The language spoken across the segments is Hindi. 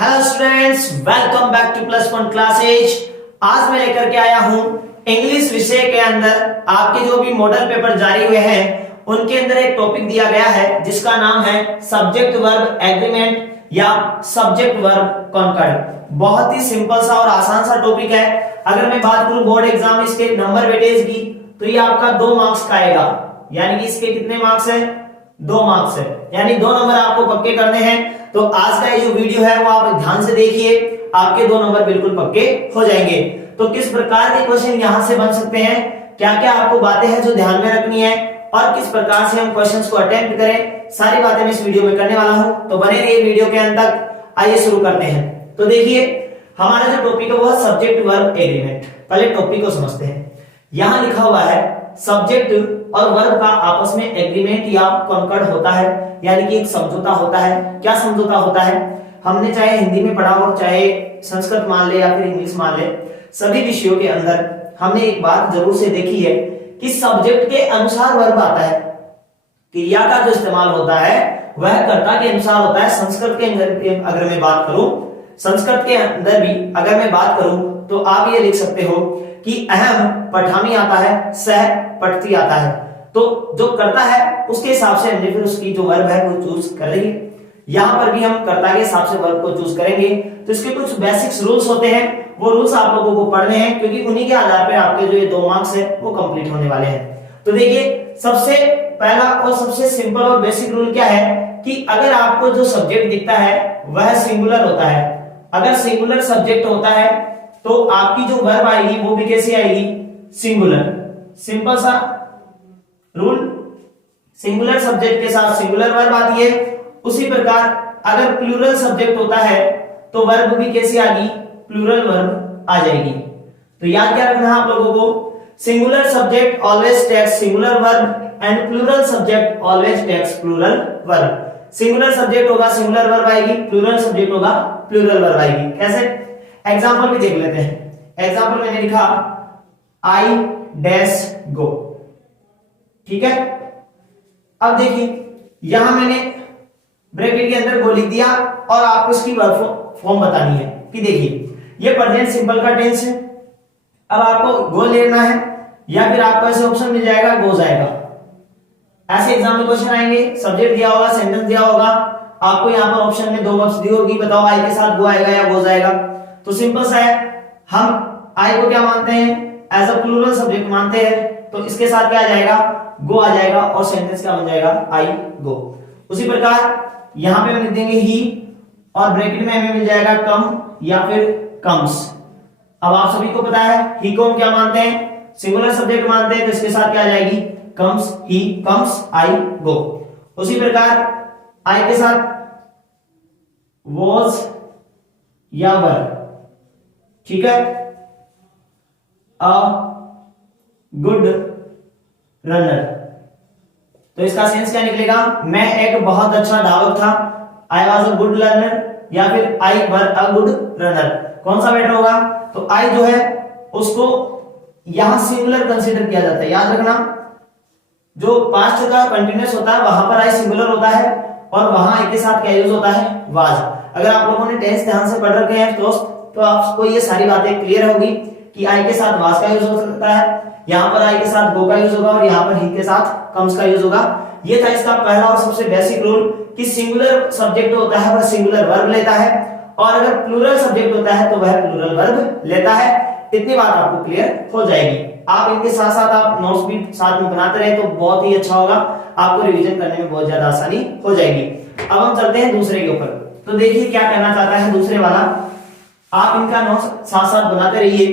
Hello students, welcome back two plus one classes. आज मैं लेकर के आया हूं इंग्लिश विषय के अंदर आपके जो भी मॉडल पेपर जारी हुए हैं उनके अंदर एक टॉपिक दिया गया है जिसका नाम है सब्जेक्ट वर्ब एग्रीमेंट या सब्जेक्ट वर्ब कॉन्कॉर्ड। बहुत ही सिंपल सा और आसान सा टॉपिक है। अगर मैं बात करूं बोर्ड एग्जाम इसके नंबर वेटेज की तो ये आपका 2 मार्क्स का आएगा, यानी कि इसके कितने मार्क्स है? 2 मार्क्स है, यानी 2 नंबर आपको पक्के करने हैं। तो आज का ये जो वीडियो है वो आप ध्यान से देखिए, आपके 2 नंबर बिल्कुल पक्के हो जाएंगे। तो किस प्रकार के क्वेश्चन यहां से बन सकते हैं, क्या क्या आपको बातें हैं जो ध्यान में रखनी है और किस प्रकार से हम क्वेश्चंस को अटेम्प्ट करें, सारी बातें मैं इस वीडियो में करने वाला हूं। तो बने रहिए वीडियो के अंत तक। आइए शुरू करते हैं। तो देखिए हमारा जो टॉपिक है वो है सब्जेक्ट वर्ब एग्रीमेंट। पहले टॉपिक को समझते हैं। यहां लिखा हुआ है सब्जेक्ट और वर्ब का आपस में एग्रीमेंट या कॉन्कॉर्ड होता है, यानी कि एक समझौता होता है। क्या समझौता होता है? हमने चाहे हिंदी में पढ़ा हो, चाहे संस्कृत मान ले या फिर इंग्लिश मान ले, सभी विषयों के अंदर हमने एक बात जरूर से देखी है कि सब्जेक्ट के अनुसार वर्ब आता है। क्रिया का जो इस्तेमाल होता है वह कर्ता के अनुसार होता है। संस्कृत के अंदर अगर मैं बात करूं, संस्कृत के अंदर भी अगर मैं बात करूं तो आप ये लिख सकते हो कि अहम पठामी आता है, सह पठती आता है। तो जो करता है उसके हिसाब से हमने फिर उसकी जो वर्ब है वो चूज कर रही है। यहां पर भी हम कर्ता के हिसाब से वर्ब को चूज करेंगे। तो इसके कुछ बेसिक्स रूल्स होते हैं, वो रूल्स आप लोगों को पढ़ने हैं क्योंकि उन्हीं के आधार पर आपके जो ये 2 मार्क्स है वो कंप्लीट होने वाले हैं। तो देखिए सबसे पहला और सबसे सिंपल और बेसिक रूल क्या है कि अगर आपको जो सब्जेक्ट दिखता है वह सिंगुलर होता है, अगर सिंगुलर सब्जेक्ट होता है तो आपकी जो वर्ब आएगी वो भी कैसी आएगी? सिंगुलर। सिंपल सा रूल, सिंगुलर सब्जेक्ट के साथ सिंगुलर वर्ब आती है। उसी प्रकार अगर प्लूरल सब्जेक्ट होता है तो वर्ब भी कैसी आएगी? प्लूरल वर्ब आ जाएगी। तो याद क्या रखना है आप लोगों को? Singular subject always takes singular verb and plural subject always takes plural verb. Singular subject होगा सिंगुलर वर्ब आएगी, प्लूरल सब्जेक्ट होगा प्लूरल वर्ब आएगी। कैसे? एग्जांपल भी देख लेते हैं। एग्जांपल मैंने लिखा आई डैश गो, ठीक है। अब देखिए यहां मैंने ब्रैकेट के अंदर गो लिख दिया और आपको इसकी वर्ब फॉर्म बतानी है कि देखिए ये प्रेजेंट सिंपल का टेंस है। अब आपको गो लेना है या फिर आपको ऐसे ऑप्शन मिल जाएगा गो जाएगा। ऐसे एग्जाम में क्वेश्चन आएंगे, सब्जेक्ट दिया होगा, सेंटेंस दिया होगा, आपको यहाँ पर ऑप्शन में 2 वर्ड्स दी होगी, बताओ आई के साथ गो आएगा या गो जाएगा। तो सिंपल सा है, हम आई को क्या मानते हैं? एज अ प्लूरल सब्जेक्ट मानते हैं। तो इसके साथ क्या आ जाएगा? गो आ जाएगा और सेंटेंस क्या बन जाएगा? आई गो। उसी प्रकार यहां पे हम लिख देंगे ही और ब्रैकेट में हमें मिल जाएगा कम या फिर कम्स। अब आप सभी को पता है ही को हम क्या मानते हैं? सिंगुलर सब्जेक्ट मानते हैं। तो इसके साथ क्या आ जाएगी? कम्स, ही कम्स, आई गो। उसी प्रकार आई के साथ वॉज या वर, ठीक है। अ गुड रनर, तो इसका सेंस क्या निकलेगा? मैं एक बहुत अच्छा धावक था। I was a good learner या फिर आई वर अ गुड रनर, कौन सा बेटर होगा? तो आई जो है उसको यहां सिंगुलर कंसीडर किया जाता है। याद रखना जो पास्ट का कंटिन्यूअस होता है वहां पर आई सिंगुलर होता है और वहां आई के साथ क्या यूज होता है? वाज। अगर आप लोगों ने टेंस ध्यान से पढ़ रखे हैं दोस्त तो आपको ये सारी बातें क्लियर होगी कि आई के साथ वाज का यूज हो सकता है, यहां पर आई के साथ गो का यूज होगा और यहां पर ही के साथ कम्स का यूज होगा। ये था इसका पहला और सबसे बेसिक रूल कि सिंगुलर सब्जेक्ट होता है वह सिंगुलर वर्ब लेता है और अगर प्लूरल सब्जेक्ट होता है तो वह प्लूरल वर्ब लेता है। इतनी बात आपको क्लियर हो जाएगी। आप इनके साथ साथ आप नोट्स भी साथ में बनाते रहे तो बहुत ही अच्छा होगा, आपको रिवीजन करने में बहुत ज्यादा आसानी हो जाएगी। अब हम चलते हैं दूसरे के ऊपर। तो देखिए क्या कहना चाहता है दूसरे वाला, आप इनका नोट्स साथ साथ बनाते रहिए।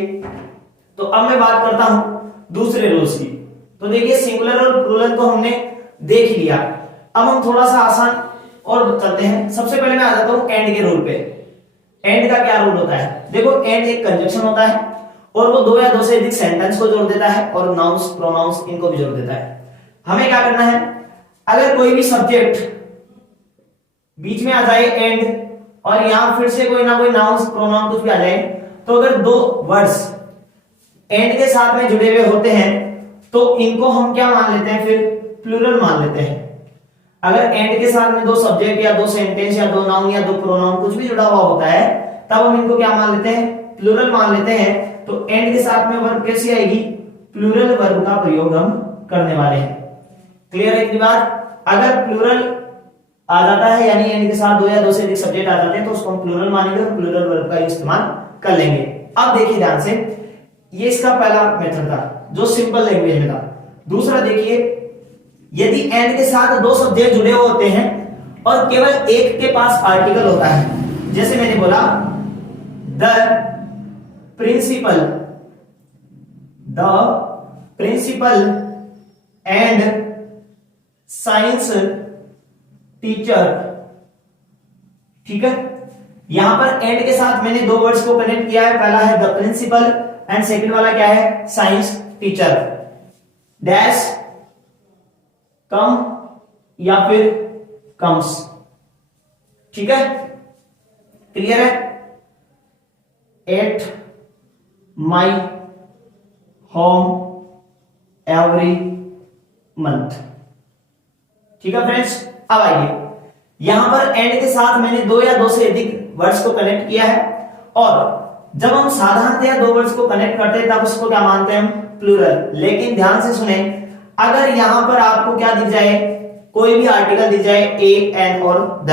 तो अब मैं बात करता हूं दूसरे रूल्स की। तो देखिए सिंगुलर और प्लूरल तो हमने देख लिया, अब हम थोड़ा सा आसान और चलते हैं। सबसे पहले मैं आ जाता हूं एंड के रूल पे। एंड का क्या रूल होता है? देखो एंड एक कंजक्शन होता है और वो 2 या 2 से अधिक सेंटेंस को जोड़ देता है और नाउन्स प्रोनाउंस इनको भी जोड़ देता है। हमें क्या करना है? अगर कोई भी सब्जेक्ट बीच में आ जाए एंड और यहां फिर से कोई ना कोई नाउन्स प्रोनाउन कुछ भी आ जाए, तो अगर 2 वर्ड्स एंड के साथ में जुड़े हुए होते हैं तो इनको हम क्या मान लेते हैं? फिर प्लूरल मान लेते हैं। अगर एंड के साथ में दो सब्जेक्ट या दो सेंटेंस या दो नाउन या दो प्रोनाउन कुछ भी जुड़ा हुआ होता है, तब हम इनको क्या मान लेते हैं, प्लूरल मान लेते हैं। तो एंड के साथ में वर्ब कैसी आएगी, प्लूरल वर्ब का प्रयोग हम करने वाले हैं। क्लियर है इतनी बात। अगर प्लूरल आ जाता है यानी एंड के साथ दो या दो से अधिक सब्जेक्ट आ जाते हैं तो उसको हम प्लूरल मानेंगे और प्लूरल वर्ब का इस्तेमाल कर लेंगे। अब देखिए ध्यान से, ये इसका पहला मेथड था जो सिंपल लैंग्वेज में था। दूसरा देखिए, यदि एंड के साथ दो सब्जेक्ट जुड़े हुए होते हैं और केवल एक के पास आर्टिकल होता है, जैसे मैंने बोला the principal and science teacher, ठीक है। यहां पर एंड के साथ मैंने दो वर्ड्स को कनेक्ट किया है, पहला है द प्रिंसिपल एंड सेकंड वाला क्या है, साइंस टीचर। डैश कम या फिर कम्स, ठीक है, क्लियर है। At my home every month, ठीक है फ्रेंड्स। अब आइए, यहां पर एंड के साथ मैंने दो या दो से अधिक वर्ड्स को कनेक्ट किया है, और जब हम साधारणतया दो वर्ड्स को कनेक्ट करते हैं तब उसको क्या मानते हैं हम, प्लूरल। लेकिन ध्यान से सुने, अगर यहां पर आपको क्या दिख जाए, कोई भी आर्टिकल दिख जाए, ए, एन और द,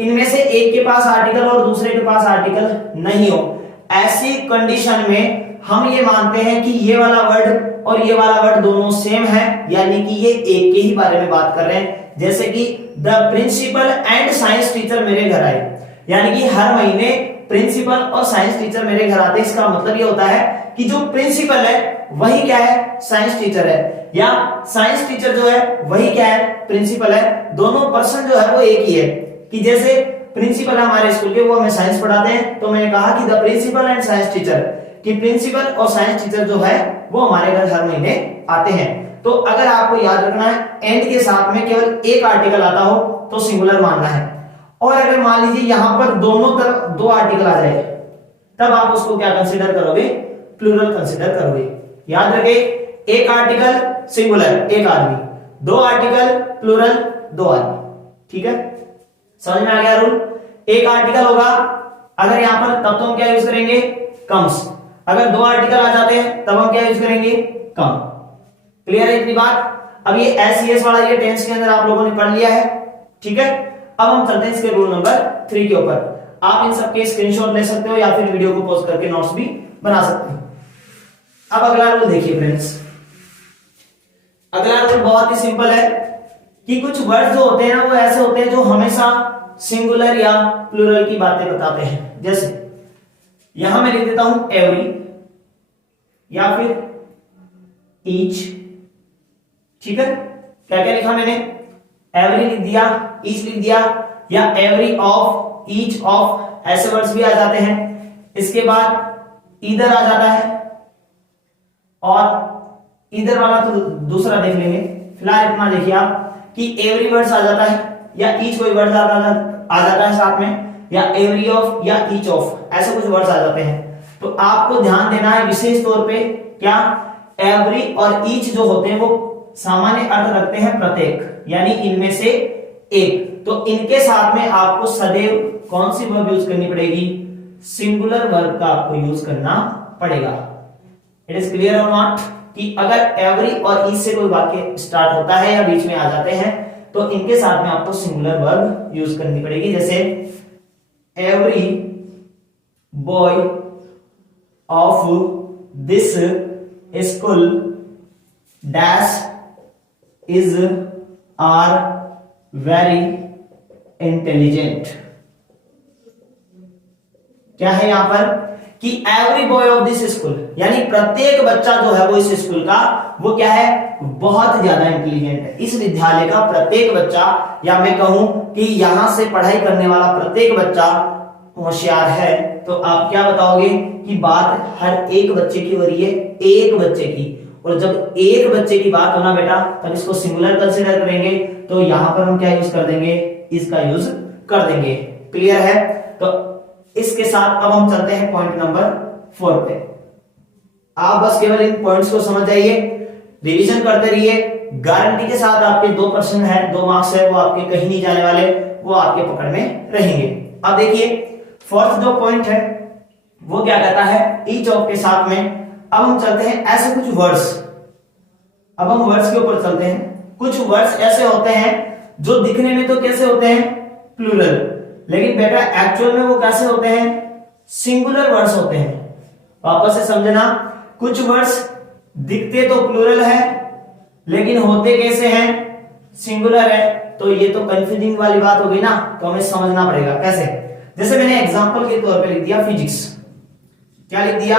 इनमें से एक के पास आर्टिकल और दूसरे के पास आर्टिकल नहीं हो, ऐसी कंडीशन में हम ये मानते हैं कि ये वाला वर्ड और ये वाला वर्ड दोनों सेम है, यानी कि ये एक के ही बारे में बात कर रहे हैं। जैसे कि the principal and science teacher मेरे घर आए, यानी कि हर महीने प्रिंसिपल और साइंस टीचर मेरे घर आते हैं। इसका मतलब ये होता है कि जो प्रिंसिपल है वही क्या है, साइंस टीचर है, या साइंस टीचर जो है वही क्या है, प्रिंसिपल है। दोनों पर्सन जो है वो एक ही है। कि जैसे प्रिंसिपल हमारे स्कूल के, वो हमें साइंस पढ़ाते हैं, तो मैंने कहा कि the principal and science teacher, कि प्रिंसिपल और साइंस टीचर जो है वो हमारे घर हर महीने आते हैं। तो अगर आपको याद रखना है, एंड के साथ में केवल एक आर्टिकल आता हो तो सिंगुलर मानना है, और अगर मान लीजिए यहां पर दोनों तरफ दो आर्टिकल आ जाए, तब आप उसको क्या कंसीडर करोगे, प्लूरल कंसीडर करोगे। याद रखे, एक आर्टिकल सिंगुलर एक आदमी, दो आर्टिकल प्लूरल दो आदमी, ठीक है, समझ में आ गया रूल। एक आर्टिकल होगा अगर यहां पर, तब तो हम क्या यूज करेंगे, कम्स। अगर दो आर्टिकल आ जाते हैं तब हम क्या यूज करेंगे, कम। क्लियर है इतनी बात। अब ये एस वाला ये टेंस के अंदर आप लोगों ने पढ़ लिया है, ठीक है। अब हम चलते हैं इसके रूल नंबर 3 के ऊपर। आप इन सबके स्क्रीनशॉट ले सकते हो या फिर वीडियो को पॉज करके नोट्स भी बना सकते हो। अब अगला रूल देखिए फ्रेंड्स, अगला रूल बहुत ही सिंपल है कि कुछ वर्ड जो होते हैं ना वो ऐसे होते हैं जो हमेशा सिंगुलर या प्लूरल की बातें बताते हैं। जैसे यहां मैं लिख देता हूं एवरी या फिर ईच, ठीक है। क्या क्या लिखा मैंने, एवरी लिख दिया, ईच लिख दिया, या एवरी ऑफ, ईच ऑफ, ऐसे वर्ड्स भी आ जाते हैं। इसके बाद ईदर आ जाता है, और ईदर वाला तो दूसरा देख लेंगे। फिलहाल इतना देखिए आप कि एवरी वर्ड्स आ जाता है, या ईच कोई वर्ड आ जाता है साथ में, या एवरी ऑफ या ईच ऑफ, ऐसे कुछ वर्ड्स आ जाते हैं। तो आपको ध्यान देना है विशेष तौर पे, क्या एवरी और ईच जो होते हैं वो सामान्य अर्थ रखते हैं प्रत्येक, यानी इनमें से एक। तो इनके साथ में आपको सदैव कौन सी वर्ब यूज करनी पड़ेगी, सिंगुलर वर्ब का आपको यूज करना पड़ेगा। इट इज क्लियर और नॉट, कि अगर एवरी और ईच से कोई वाक्य स्टार्ट होता है या बीच में आ जाते हैं तो इनके साथ में आपको सिंगुलर वर्ब यूज करनी पड़ेगी। जैसे every boy of this school dash is are very intelligent. क्या है यहां पर कि every boy of this school, यानी प्रत्येक बच्चा जो है वो इस स्कूल का, वो क्या है, बहुत ज्यादा इंटेलिजेंट है। इस विद्यालय का प्रत्येक बच्चा, या मैं कहूं कि यहां से पढ़ाई करने वाला प्रत्येक बच्चा होशियार है। तो आप क्या बताओगे कि बात हर एक बच्चे की हो रही है, एक बच्चे की। और जब एक बच्चे की बात होना बेटा, तब इसको सिंगुलर कंसीडर करेंगे। तो यहां पर हम क्या यूज कर देंगे, इसका यूज कर देंगे। क्लियर है। तो इसके साथ अब हम चलते हैं पॉइंट नंबर 4 पे। आप बस केवल इन पॉइंट्स को समझ जाइए, रिवीजन करते रहिए, गारंटी के साथ आपके 2 प्रश्न है, 2 मार्क्स है, वो आपके कहीं नहीं जाने वाले, वो आपके पकड़ में रहेंगे। अब देखिए फोर्थ जो पॉइंट है वो क्या कहता है, ईच ऑफ के साथ में अब हम चलते हैं ऐसे कुछ वर्ड्स। अब हम वर्ड्स के ऊपर चलते हैं। कुछ वर्ड्स ऐसे होते हैं जो दिखने में तो कैसे होते हैं, प्लूरल, लेकिन बेटा एक्चुअल में वो कैसे होते हैं, सिंगुलर वर्ड्स होते हैं। वापस से समझना, कुछ वर्ड्स दिखते तो प्लूरल है लेकिन होते कैसे हैं, सिंगुलर है। तो ये तो कंफ्यूजिंग वाली बात हो गई ना, तो हमें समझना पड़ेगा कैसे। जैसे मैंने एग्जांपल के तौर पे लिख दिया फिजिक्स, क्या लिख दिया,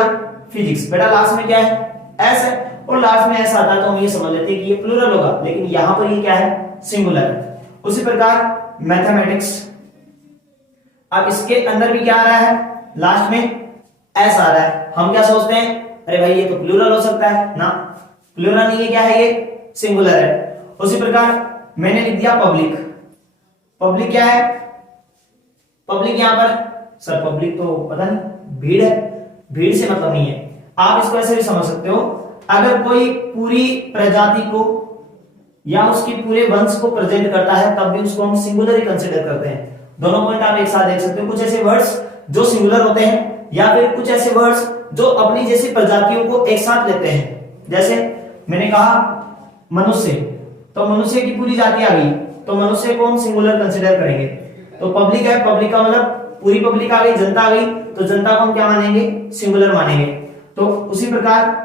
फिजिक्स। बेटा लास्ट में क्या है, एस है, और लास्ट में एस आता तो हम ये समझ लेते हैं कि ये प्लूरल होगा, लेकिन यहां पर ये क्या है, सिंगुलर है। उसी प्रकार मैथमेटिक्स, अब इसके अंदर भी क्या आ रहा है, लास्ट में एस आ रहा है। हम क्या सोचते हैं, अरे भाई ये तो प्लूरल हो सकता है ना, प्लूरल नहीं है, क्या है ये, सिंगुलर है। उसी प्रकार मैंने लिख दिया पब्लिक। पब्लिक क्या है, पब्लिक यहां पर सर पब्लिक तो पता नहीं, भीड़ है, भीड़ से मतलब नहीं है। आप इसको ऐसे भी समझ सकते हो, अगर कोई पूरी प्रजाति को या उसकी पूरे वंश को प्रेजेंट करता है तब भी उसको हम सिंगुलर ही कंसीडर करते हैं। दोनों पॉइंट आप एक साथ देख सकते हो, कुछ ऐसे वर्ड्स जो सिंगुलर होते हैं या फिर कुछ ऐसे वर्ड्स जो अपनी जैसी प्रजातियों को एक साथ लेते हैं। जैसे मैंने कहा मनुष्य, तो मनुष्य की पूरी जाति आ गई, तो मनुष्य को हम सिंगुलर कंसीडर करेंगे। तो पब्लिक है, पब्लिक का मतलब पूरी पब्लिक आ गई, जनता आ गई, तो जनता को हम क्या मानेंगे, सिंगुलर मानेंगे। तो उसी प्रकार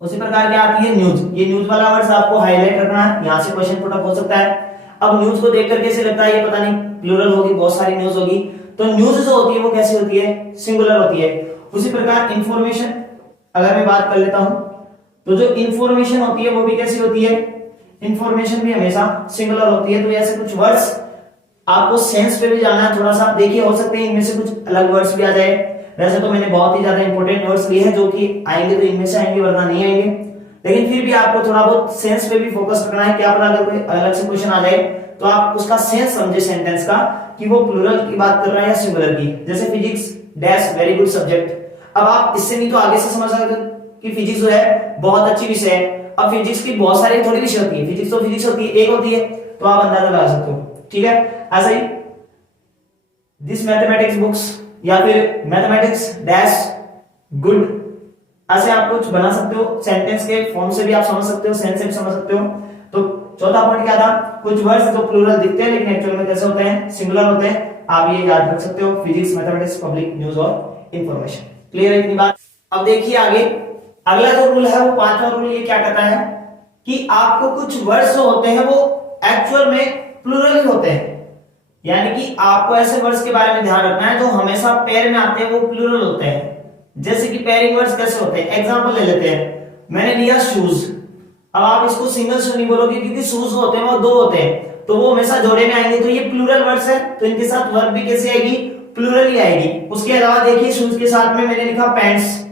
क्या आती है, न्यूज। ये न्यूज वाला वर्ड आपको हाईलाइट रखना है, यहां से क्वेश्चन पुट अप हो सकता है। अब न्यूज को देखकर कैसे लगता है, ये पता नहीं, प्लूरल होगी, बहुत सारी न्यूज होगी, तो न्यूज जो होती है वो कैसी होती है, सिंगुलर होती है। उसी प्रकार इंफॉर्मेशन, अगर मैं बात कर लेता हूं तो जो इंफॉर्मेशन होती है वो भी कैसी होती है, इंफॉर्मेशन भी हमेशा सिंगुलर होती है। तो ऐसे कुछ वर्ड्स आपको सेंस पे भी जाना है थोड़ा सा, देखिए हो सकते हैं इनमें से कुछ अलग वर्ड्स भी आ जाए। वैसे तो मैंने बहुत ही ज्यादा इंपॉर्टेंट वर्ड्स लिए हैं जो कि आएंगे तो इनमें से आएंगे वरना नहीं आएंगे, लेकिन फिर भी आपको थोड़ा बहुत सेंस पे भी फोकस रखना है। क्या पता अगर कोई अलग से क्वेश्चन आ जाए तो आप उसका सेंस समझे सेंटेंस का, कि वो प्लूरल की बात कर रहा है या सिंगुलर की। जैसे physics dash very good subject. अब आप इससे नहीं तो आगे से समझ सकते कि फिजिक्स जो है बहुत अच्छी विषय है। अब फिजिक्स की बहुत सारी थोड़ी विषय होती है, फिजिक्स तो फिजिक्स होती है, एक होती है, तो आप अंदाजा लगा सकते हो, ठीक है। ऐसा ही दिस मैथमेटिक्स बुक्स या फिर मैथमेटिक्स डैश गुड, ऐसे आप कुछ बना सकते हो, सेंटेंस के फॉर्म से भी आप समझ सकते हो, सेंस से भी समझ सकते हो। तो चौथा पॉइंट क्या था, कुछ वर्ड्स जो प्लूरल दिखते हैं लेकिन एक्चुअल में कैसे होते हैं, सिंगुलर होते हैं। आप ये याद रख सकते हो, फिजिक्स, मैथमेटिक्स, पब्लिक, न्यूज और इंफॉर्मेशन। क्लियर है इतनी बात। अब देखिए आगे अगला जो रूल है वो पांचवा रूल ये क्या कहता है कि आपको कुछ वर्ड्स जो होते हैं वो एक्चुअल में प्लूरल ही होते हैं, यानी कि आपको ऐसे वर्ड्स के बारे में ध्यान रखना है जो हमेशा पेयर में आते हैं वो प्लूरल होते हैं। जैसे कि पेयरिंग वर्ड्स कैसे होते हैं, एग्जांपल ले लेते हैं, मैंने लिया शूज। अब आप इसको सिंगल शू नहीं बोलोगे क्योंकि शूज होते हैं वो 2 होते हैं, तो वो हमेशा जोड़े में आएंगे, तो ये प्लूरल वर्ड्स है, तो इनके साथ वर्ब भी कैसे आएगी, प्लूरल ही आएगी। उसके अलावा देखिए शूज के साथ में मैंने लिखा पैंट्स।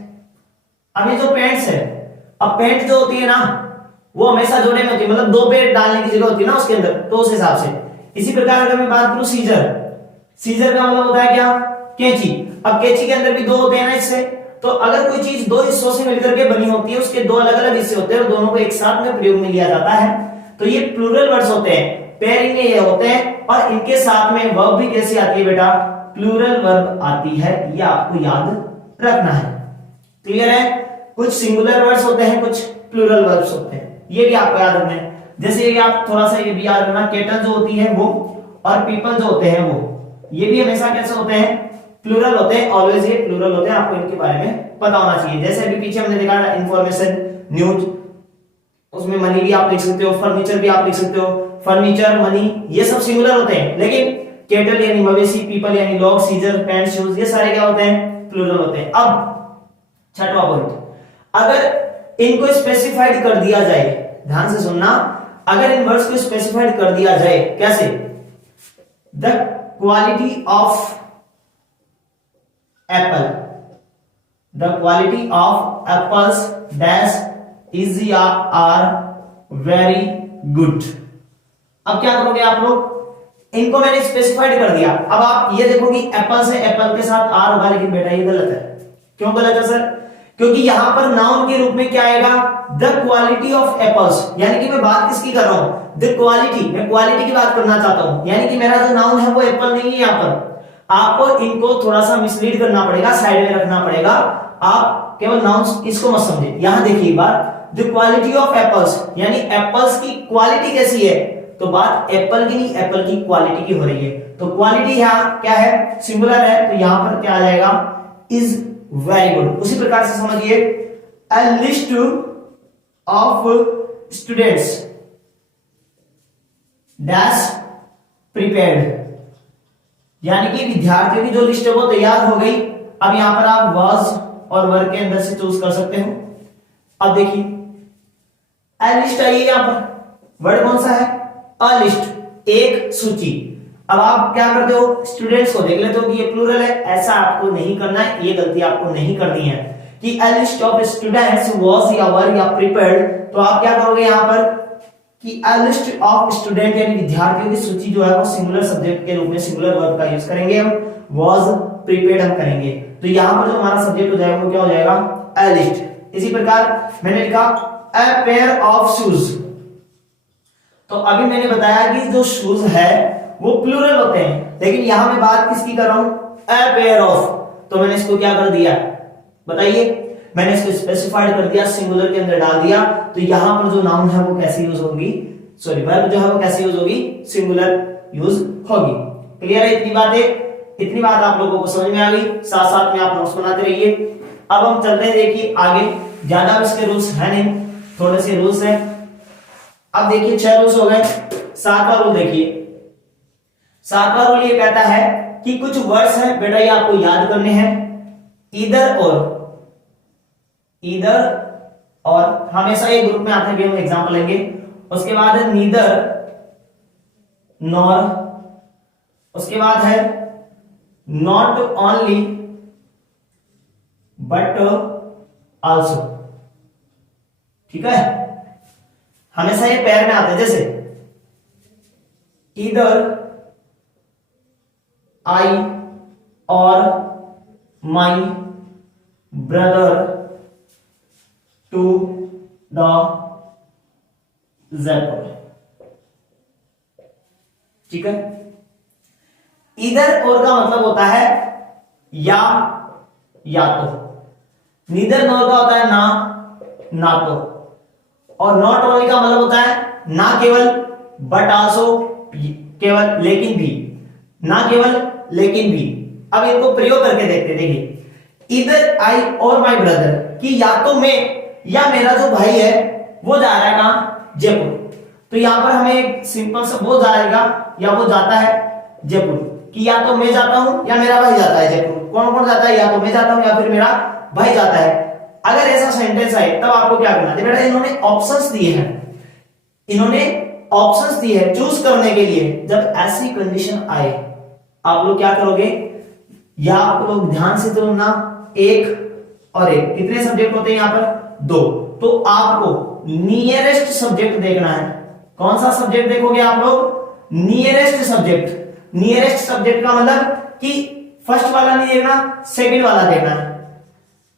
अब ये जो पैंट्स है, अब पैंट जो होती है ना वो हमेशा जोड़े में होती है, मतलब 2 पेड़ डालने की जगह होती है ना उसके अंदर, तो उस हिसाब से। इसी प्रकार अगर मैं बात करूं सीजर, सीजर का मतलब होता है क्या, कैंची। अब कैंची के अंदर भी 2 होते हैं ना इससे, तो अगर कोई चीज 2 हिस्सों से मिलकर के बनी होती है, उसके 2 अलग अलग हिस्से होते हैं और दोनों को एक साथ में प्रयोग में लिया जाता है, तो ये प्लूरल वर्ड्स होते हैं, पेयरिंग में ये होते हैं। और इनके साथ में वर्ब भी कैसी आती है बेटा, प्लूरल वर्ब आती है, ये आपको याद रखना है। क्लियर है, कुछ सिंगुलर वर्ड्स होते हैं, कुछ प्लूरल वर्ब्स होते हैं, ये भी आपको याद रखना है। जैसे कि आप थोड़ा सा ये भी याद रखना, केटल जो होती है वो और पीपल जो होते हैं वो, ये भी हमेशा कैसे होते हैं, प्लूरल होते हैं, ऑलवेज ये प्लूरल होते हैं, आपको इनके बारे में पता होना चाहिए। जैसे अभी पीछे हमने देखा इंफॉर्मेशन, न्यूज, उसमें मनी भी आप लिख सकते हो, फर्नीचर भी आप लिख सकते हो, फर्नीचर, मनी, ये सब सिंगुलर होते हैं, लेकिन केटल यानी मवेशी, पीपल यानी लोग, सीजर, पैंट, शूज, ये सारे क्या होते हैं, प्लूरल होते हैं। अब छठवां पॉइंट, अगर इनको स्पेसिफाइड कर दिया जाए, ध्यान से सुनना, अगर इन वर्ड्स को स्पेसिफाइड कर दिया जाए, कैसे, the quality of apple, the quality of apples dash is are very good. अब क्या करोगे आप लोग, इनको मैंने स्पेसिफाइड कर दिया। अब आप ये देखो कि एप्पल से एप्पल के साथ आर होगा, लेकिन बेटा ये गलत है। क्यों गलत है सर, क्योंकि यहां पर नाउन के रूप में क्या आएगा, द क्वालिटी ऑफ एप्पल्स, यानी कि मैं बात किसकी कर रहा हूं, द क्वालिटी, मैं क्वालिटी की बात करना चाहता हूं, यानी कि मेरा जो नाउन है वो एप्पल नहीं है। यहां पर आपको इनको थोड़ा सा मिसलीड करना पड़ेगा, साइड में रखना पड़ेगा, आप केवल नाउन इसको मत समझे। यहां देखिए बात, द क्वालिटी ऑफ एप्पल्स, यानी एप्पल्स की क्वालिटी कैसी है, तो बात एप्पल की नहीं, एप्पल की क्वालिटी की हो रही है। तो क्वालिटी यहां क्या है, सिंगुलर है, तो यहां पर क्या आ जाएगा, इज वेरी गुड। उसी प्रकार से समझिए, a list of students dash prepared, यानी कि विद्यार्थियों की जो लिस्ट है वो तैयार हो गई। अब यहां पर आप वाज और वर्ग के अंदर से चूज कर सकते हो। अब देखिए अ लिस्ट आई है, यहां पर वर्ड कौन सा है, अ लिस्ट, एक सूची। अब आप क्या करते हो, स्टूडेंट्स को देख लेते हो कि ये प्लूरल है, ऐसा आपको नहीं करना है, ये गलती आपको नहीं करनी है कि a list of students was या वर या प्रिपेयर्ड। तो आप क्या करोगे यहां पर कि अ लिस्ट ऑफ स्टूडेंट यानी विद्यार्थियों की सूची जो है वो सिंगुलर सब्जेक्ट के रूप में सिंगुलर वर्ब का यूज करेंगे हम, वाज प्रिपेयर्ड हम करेंगे। तो यहां पर जो हमारा सब्जेक्ट हो जाएगा वो क्या हो जाएगा, अ लिस्ट। इसी प्रकार मैंने लिखा अ पेयर ऑफ शूज, तो अभी मैंने बताया कि जो शूज है वो प्लूरल होते हैं, लेकिन यहां मैं बात किसकी कर रहा हूं, अ पेयर ऑफ। तो मैंने इसको क्या कर दिया, बताइए, मैंने इसको स्पेसिफाइड कर दिया, सिंगुलर के अंदर डाल दिया। तो यहां पर जो नाउन है वो कैसे यूज होगी, सॉरी वर्ब जो है वो कैसे यूज होगी, सिंगुलर यूज होगी। क्लियर है इतनी बातें, इतनी बात आप लोगों को समझ में आ गई। साथ साथ में आप नोट्स बनाते रहिए। अब हम चलते हैं, देखिए आगे, ज्यादा इसके रूल्स है नहीं, थोड़े से रूल्स हैं। अब देखिए 6 रूल्स हो गए। 7वां रूल देखिए, 7वां रूल ये कहता है कि कुछ वर्ड्स हैं बेटा ये आपको याद करने हैं, ईदर और हमेशा ये ग्रुप में आते हैं, हम एग्जांपल लेंगे। उसके बाद है नीदर नॉर, उसके बाद है नॉट ओनली बट आल्सो, ठीक है, हमेशा ये पैर में आते हैं, जैसे either I or my brother to the Jaipur, ठीक है। इधर और का मतलब होता है या तो, नीदर नॉर का होता है ना तो, और नॉट ओनली का मतलब होता है ना केवल, बट आल्सो केवल, लेकिन भी, ना केवल लेकिन भी। अब इनको प्रयोग करके देखते, देखिए इधर आई और माय ब्रदर कि या तो मैं या मेरा जो भाई है वो जा रहा है कहां, जयपुर। तो यहां पर हमें एक सिंपल सा वो जाएगा या वो जाता है जयपुर, कि या तो मैं जाता हूं या मेरा भाई जाता है जयपुर। कौन कौन जाता है, या तो मैं जाता हूं या फिर मेरा भाई जाता है। अगर ऐसा सेंटेंस आए तब आपको क्या करना है बेटा, इन्होंने ऑप्शंस दिए हैं, इन्होंने ऑप्शंस दिए हैं चूज करने के लिए। जब ऐसी कंडीशन आए आप लोग क्या करोगे, या आप लोग ध्यान से तो ना, एक और एक, कितने सब्जेक्ट होते हैं यहां पर, 2। तो आपको नियरेस्ट सब्जेक्ट देखना है। कौन सा सब्जेक्ट देखोगे आप लोग, नियरेस्ट सब्जेक्ट। नियरेस्ट सब्जेक्ट का मतलब कि फर्स्ट वाला नहीं देखना, सेकंड वाला देखना है।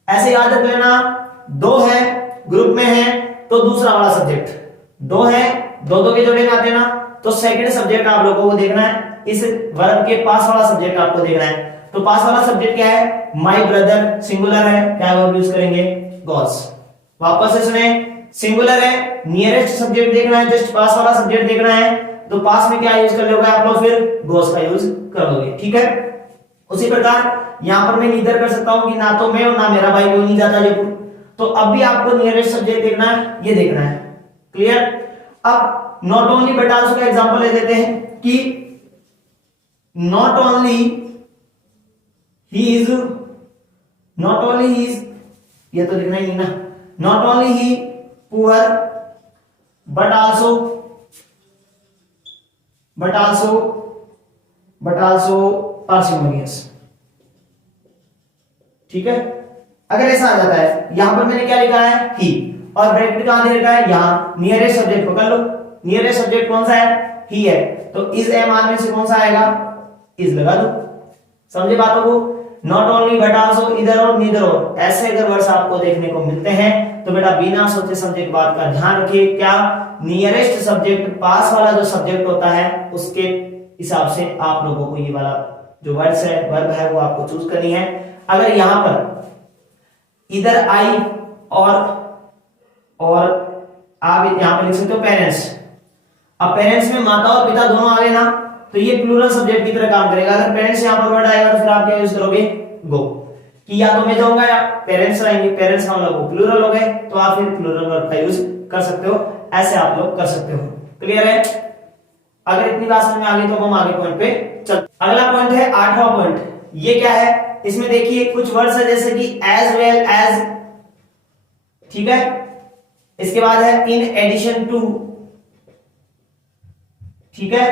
ऐसे याद रख लेना, 2 है ग्रुप में है तो दूसरा वाला सब्जेक्ट, 2 है, 2 के जोड़े में आते ना, तो सेकंड सब्जेक्ट आप लोगों को देखना है। इस वर्ब के पास वाला सब्जेक्ट आपको देखना है। तो पास वाला सब्जेक्ट क्या है, माय ब्रदर, सिंगुलर है, क्या वर्ब यूज करेंगे, गॉस। वापस से सुने, सिंगुलर है, नियरेस्ट सब्जेक्ट देखना है, जस्ट पास वाला सब्जेक्ट देखना है, तो पास में क्या यूज कर लोगे आप लोग, फिर गॉस का यूज कर लोगे, ठीक है। उसी प्रकार यहां पर मैं नीदर कर सकता हूं कि ना तो मैं और ना मेरा भाई, कोई नहीं जाता जयपुर। तो अब भी आपको नियरेस्ट सब्जेक्ट देखना है, ये देखना है, क्लियर। अब नॉट ओनली बट आल्सो का एग्जांपल ले लेते हैं कि नॉट ओनली ही इज, ये तो लिखना ही ना, not only he poor but also parsimonious, ठीक है। अगर ऐसा आ जाता है, यहां पर मैंने क्या लिखा है, ही, और ब्रैकेट कहां दे रखा है, यहां नियरेस्ट सब्जेक्ट पकड़ लो। नियरेस्ट सब्जेक्ट कौन सा है, ही है, तो इज एम आर में से कौन सा आएगा, इज लगा दो। समझे बातों को। नॉट ओनली बट आल्सो, इधर और नीदर और, ऐसे अगर वर्ड्स आपको देखने को मिलते हैं तो बेटा बिना सोचे समझे बात का ध्यान रखिए। क्या नियरेस्ट सब्जेक्ट, पास वाला जो सब्जेक्ट होता है उसके हिसाब से आप लोगों को ये वाला जो वर्ड्स है, वर्ब है, वो आपको चूज करनी है। अगर यहां पर इधर आई और आप यहां पर लिख सकते हो पेरेंट्स। अब पेरेंट्स में माता और पिता दोनों आ गए ना, तो ये प्लूरल सब्जेक्ट की तरह काम करेगा। अगर पेरेंट्स यहां पर वर्ड आएगा तो फिर आप क्या यूज करोगे, गो, कि या तो मैं जाऊंगा या पेरेंट्स आएंगे, पेरेंट्स हम लोग प्लूरल हो गए तो आप फिर प्लूरल वर्ब का यूज कर सकते हो, ऐसे आप लोग कर सकते हो। क्लियर है? अगर इतनी बात समझ में आ गई तो हम आगे पॉइंट पे चल। अगला पॉइंट है 8वां पॉइंट। ये क्या है, इसमें देखिए कुछ वर्ड्स है जैसे कि एज वेल एज, ठीक है, इसके बाद है इन एडिशन टू, ठीक है,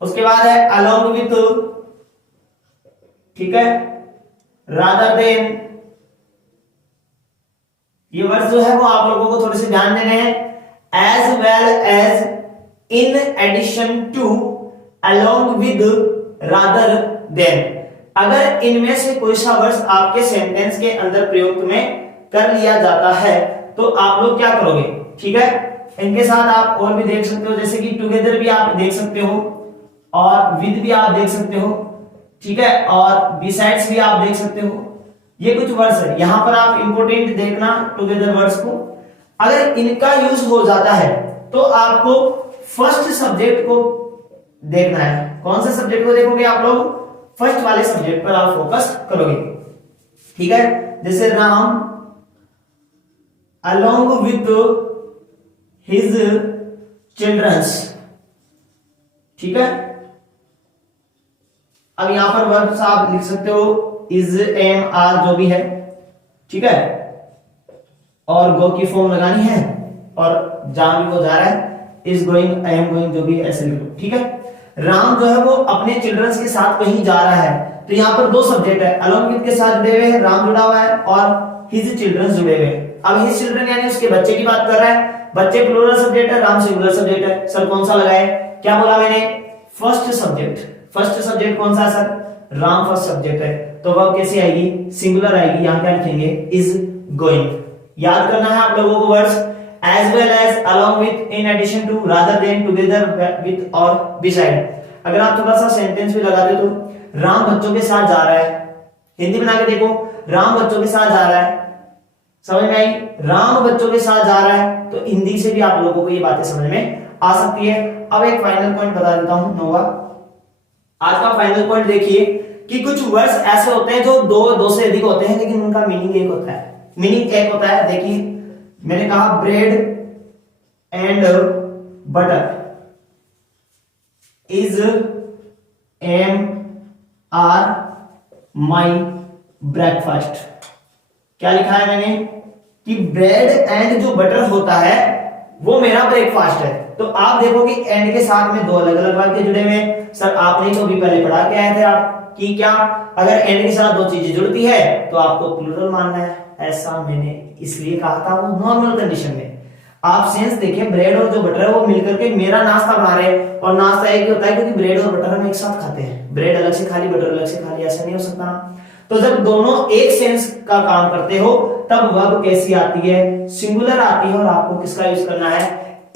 उसके बाद है अलोंग विथ, ठीक है, रादर देन। ये वर्ड्स जो है वो आप लोगों को थोड़े से ध्यान देने हैं। As well as, in addition to, along with, rather than. अगर इनमें से कोई सा वर्ड्स आपके सेंटेंस के अंदर प्रयुक्त में कर लिया जाता है तो आप लोग क्या करोगे, ठीक है। इनके साथ आप और भी देख सकते हो, जैसे कि टुगेदर भी आप देख सकते हो और विद भी आप देख सकते हो, ठीक है, और बिसाइड्स भी आप देख सकते हो। ये कुछ वर्ड्स है, यहां पर आप इंपोर्टेंट देखना टुगेदर वर्ड्स को। अगर इनका यूज हो जाता है तो आपको फर्स्ट सब्जेक्ट को देखना है। कौन से सब्जेक्ट को देखोगे आप लोग, फर्स्ट वाले सब्जेक्ट पर आप फोकस करोगे, ठीक है। जैसे Ram along with his childrens, ठीक है। अब यहां पर वर्ब्स आप लिख सकते हो is, am, are, जो भी है, ठीक है, और गो की फॉर्म लगानी है और जहां भी वो जा रहा है is going, I am going, जो भी ऐसे लिखो, ठीक है। राम जो है वो अपने चिल्ड्रंस के साथ कहीं जा रहा है, तो यहां पर दो सब्जेक्ट है, along with के साथ जुड़े हुए हैं, राम जुड़ा हुआ है और his children जुड़े हुए हैं। अब हिज चिल्ड्रन यानी उसके बच्चे की बात कर रहा है, बच्चे प्लूरल सब्जेक्ट है, राम सिंगुलर सब्जेक्ट है। सर कौन सा लगाए, क्या बोला मैंने, फर्स्ट सब्जेक्ट। फर्स्ट सब्जेक्ट कौन सा सर, राम फर्स्ट सब्जेक्ट है, तो वर्ब कैसे आएगी, सिंगुलर आएगी। यहां क्या लिखेंगे, इज गोइंग। याद करना है आप लोगों को words as well as, along with, in addition to, rather than, together with और बिसाइड। अगर आप थोड़ा सा सेंटेंस भी लगाते हो तो राम बच्चों के साथ जा रहा है, हिंदी बना के देखो, राम बच्चों के साथ जा रहा है, समझ में आई, राम बच्चों के साथ जा रहा है, तो हिंदी से भी आप लोगों को ये बातें समझ में आ सकती है। अब एक फाइनल पॉइंट बता देता हूं, नोवा आज का फाइनल पॉइंट देखिए कि कुछ वर्ड्स ऐसे होते हैं जो दो से अधिक होते हैं लेकिन उनका मीनिंग एक होता है। मीनिंग एक होता है, देखिए मैंने कहा bread and butter, is, am, are, my breakfast. क्या लिखा है मैंने कि ब्रेड एंड जो बटर होता है वो मेरा ब्रेकफास्ट है। तो आप देखोगे एंड के साथ में दो अलग अलग वाक्य जुड़े हुए हैं। सर आपने तो अभी पहले पढ़ा के आए थे आप कि क्या अगर एंड के साथ दो चीजें जुड़ती है तो आपको प्लूरल मानना है। ऐसा मैंने इसलिए कहा था, वो नॉर्मल कंडीशन में। आप सेंस देखिए, ब्रेड और जो बटर है वो मिलकर के मेरा नाश्ता बना रहे हैं, और नाश्ता एक ही होता है क्योंकि ब्रेड और बटर हम एक साथ खाते हैं। ब्रेड अलग से खा ली, बटर अलग से खा ली, ऐसा नहीं हो सकता ना। तो जब दोनों एक सेंस का काम करते हो तब वर्ब कैसी आती है, सिंगुलर आती है, और आपको किसका यूज करना है,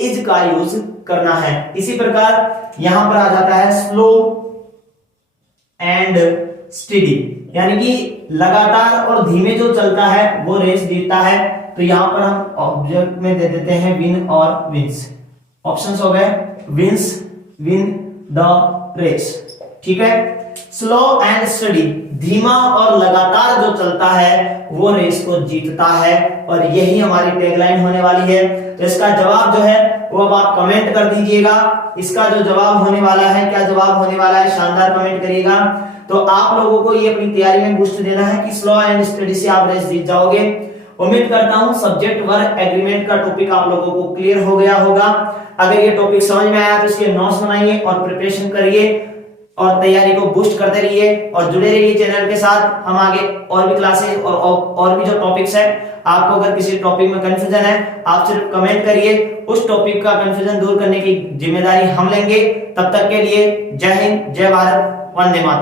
इज का यूज करना है। इसी प्रकार यहां पर आ जाता है स्लो एंड स्टेडी, यानी कि लगातार और धीमे जो चलता है वो रेस देता है। तो यहां पर हम ऑब्जेक्ट में दे देते हैं विन और विंस। ऑप्शंस हो गए विंस, विन द रेस, ठीक है। स्लो एंड स्टडी, धीमा और लगातार जो चलता है वो रेस को जीतता है, और यही हमारी टैगलाइन होने वाली है। तो इसका जवाब जो है वो अब आप कमेंट कर दीजिएगा। इसका जो जवाब होने वाला है, क्या जवाब होने वाला है, शानदार कमेंट करिएगा। तो आप लोगों को ये अपनी तैयारी में बूस्ट देना है कि स्लो एंड स्टडी से आप रेस जीत जाओगे। उम्मीद करता हूं सब्जेक्ट वर्ब एग्रीमेंट का टॉपिक आप लोगों को क्लियर हो गया होगा। अगर ये टॉपिक समझ में आया तो इसके नोट्स बनाइए और प्रिपरेशन करिए और तैयारी को बूस्ट करते रहिए और जुड़े रहिए चैनल के साथ। हम आगे और भी क्लासेस और भी जो टॉपिक्स है, आपको अगर किसी टॉपिक में कंफ्यूजन है आप सिर्फ कमेंट करिए, उस टॉपिक का कंफ्यूजन दूर करने की जिम्मेदारी हम लेंगे। तब तक के लिए जय हिंद, जय भारत, वंदे मातरम।